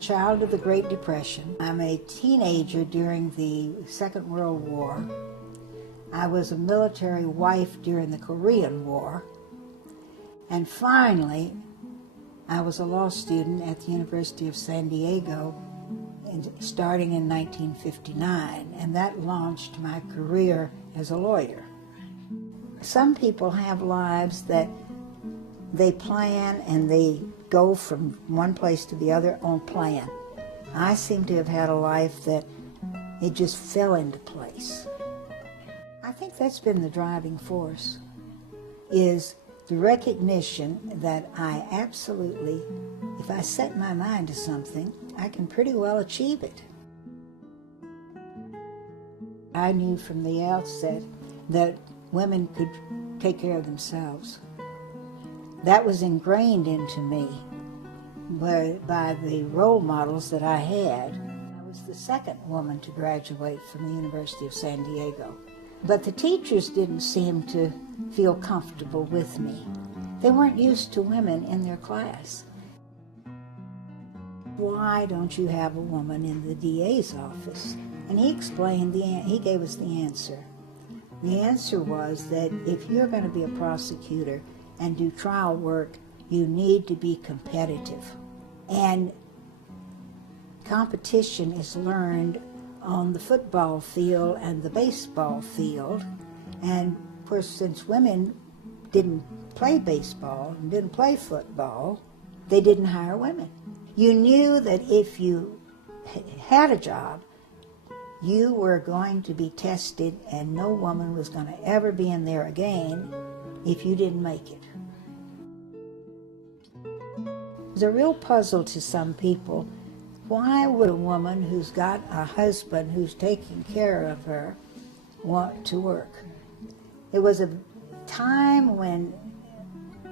child of the Great Depression. I'm a teenager during the Second World War. I was a military wife during the Korean War. And finally, I was a law student at the University of San Diego starting in 1959, and that launched my career as a lawyer. Some people have lives that they plan and they go from one place to the other on plan. I seem to have had a life that it just fell into place. I think that's been the driving force, is the recognition that I absolutely, if I set my mind to something, I can pretty well achieve it. I knew from the outset that women could take care of themselves. That was ingrained into me by the role models that I had. I was the second woman to graduate from the University of San Diego. But the teachers didn't seem to feel comfortable with me. They weren't used to women in their class. Why don't you have a woman in the DA's office? And he explained, he gave us the answer. The answer was that if you're going to be a prosecutor and do trial work, you need to be competitive. And competition is learned on the football field and the baseball field. And of course, since women didn't play baseball and didn't play football, they didn't hire women. You knew that if you had a job, you were going to be tested, and no woman was going to ever be in there again if you didn't make it. It was a real puzzle to some people. Why would a woman who's got a husband who's taking care of her want to work? It was a time when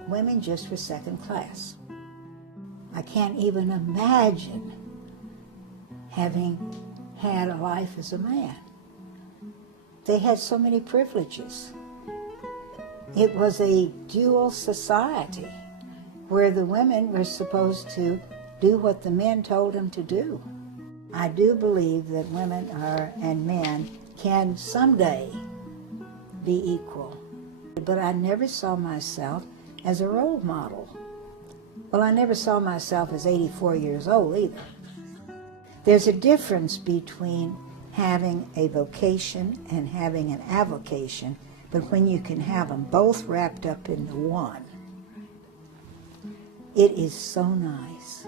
women just were second class. I can't even imagine having had a life as a man. They had so many privileges. It was a dual society where the women were supposed to do what the men told them to do. I do believe that women and men can someday be equal. But I never saw myself as a role model. Well, I never saw myself as 84 years old either. There's a difference between having a vocation and having an avocation, but when you can have them both wrapped up into one, it is so nice.